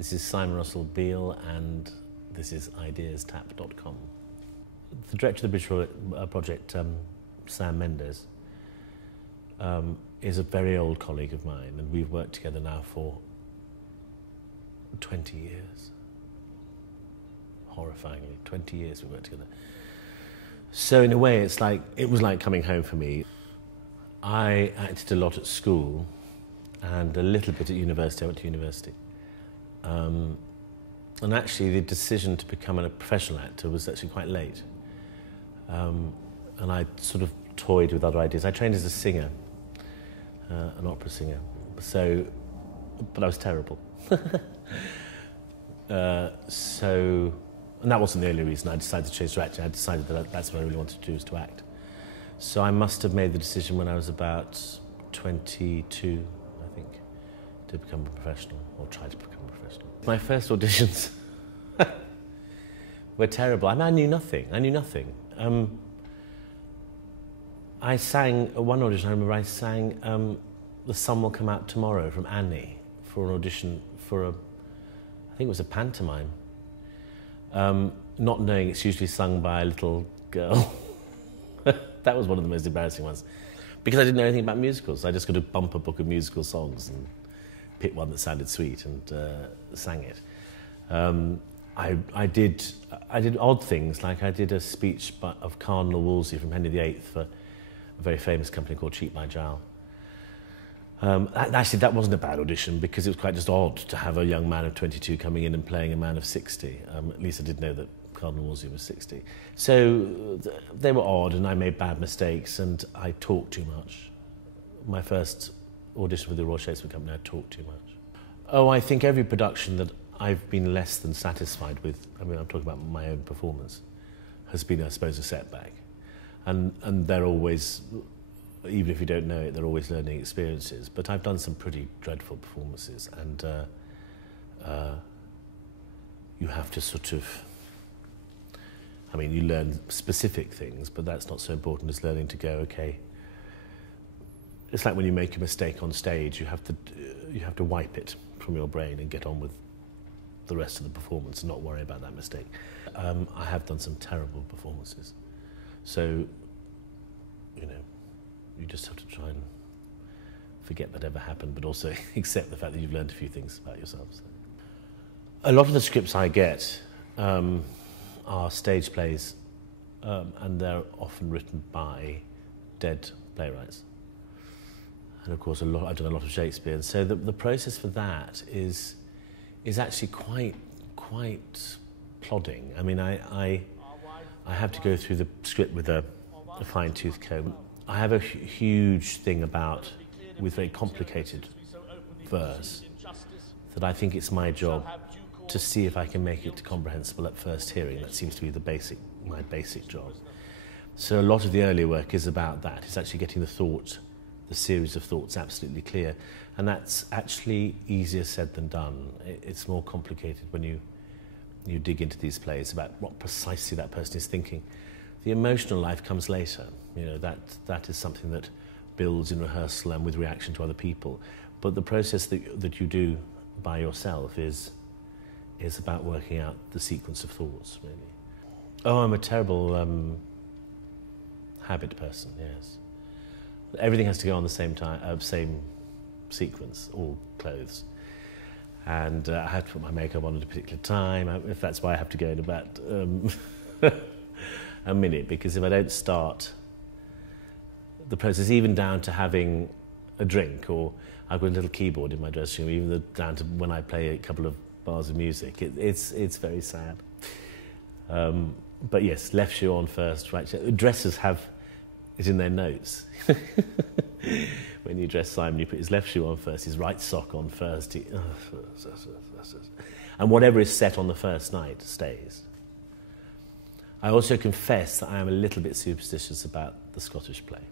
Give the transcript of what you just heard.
This is Simon Russell Beale, and this is IdeasTap.com. The director of the Bridge project, Sam Mendes, is a very old colleague of mine, and we've worked together now for 20 years. Horrifyingly, 20 years we've worked together. So in a way, it was like coming home for me. I acted a lot at school and a little bit at university. I went to university. And actually the decision to become a professional actor was actually quite late. And I sort of toyed with other ideas. I trained as a singer, an opera singer, but I was terrible. And that wasn't the only reason I decided to change to acting. I decided that that's what I really wanted to do, was to act. So I must have made the decision when I was about 22, I think, to become a professional, or try to become a professional. My first auditions were terrible. I mean, I knew nothing. I sang, at one audition, I remember I sang The Sun Will Come Out Tomorrow from Annie for an audition for I think it was a pantomime. Not knowing it's usually sung by a little girl. That was one of the most embarrassing ones. Because I didn't know anything about musicals. I just got a bumper book of musical songs and picked one that sounded sweet and sang it. I did odd things, like I did a speech of Cardinal Wolsey from Henry VIII for a very famous company called Cheap by Jowl. Actually, that wasn't a bad audition because it was quite just odd to have a young man of 22 coming in and playing a man of 60. At least I did know that Cardinal Wolsey was 60. So they were odd, and I made bad mistakes, and I talked too much. My first audition with the Royal Shakespeare Company, I talked too much. Oh, I think every production that I've been less than satisfied with, I mean, I'm talking about my own performance, has been, I suppose, a setback. And they're always, even if you don't know it, they're always learning experiences. But I've done some pretty dreadful performances, and you have to sort of, I mean, you learn specific things, but that's not so important as learning to go, okay. It's like when you make a mistake on stage, you have to wipe it from your brain and get on with the rest of the performance and not worry about that mistake. I have done some terrible performances. So, you know, you just have to try and forget that ever happened, but also accept the fact that you've learned a few things about yourself. So. A lot of the scripts I get are stage plays, and they're often written by dead playwrights. And of course, I've done a lot of Shakespeare, and so the process for that is actually quite plodding. I mean, I have to go through the script with a fine-tooth comb. I have a huge thing with very complicated verse, that I think it's my job to see if I can make it comprehensible at first hearing. That seems to be my basic job. So a lot of the earlier work is about that. It's actually getting the series of thoughts absolutely clear. And that's actually easier said than done. It's more complicated when you dig into these plays about what precisely that person is thinking. The emotional life comes later. You know, that is something that builds in rehearsal and with reaction to other people. But the process that you do by yourself is about working out the sequence of thoughts, really. Oh, I'm a terrible habit person, yes. Everything has to go on the same time, same sequence, all clothes. And I have to put my makeup on at a particular time, if that's why I have to go in about a minute, because if I don't start the process, even down to having a drink, or I've got a little keyboard in my dressing room, even down to when I play a couple of bars of music, it's very sad. But yes, left shoe on first, right shoe. Dressers have it in their notes. When you dress Simon, you put his left shoe on first, his right sock on first. And whatever is set on the first night stays. I also confess that I am a little bit superstitious about the Scottish play.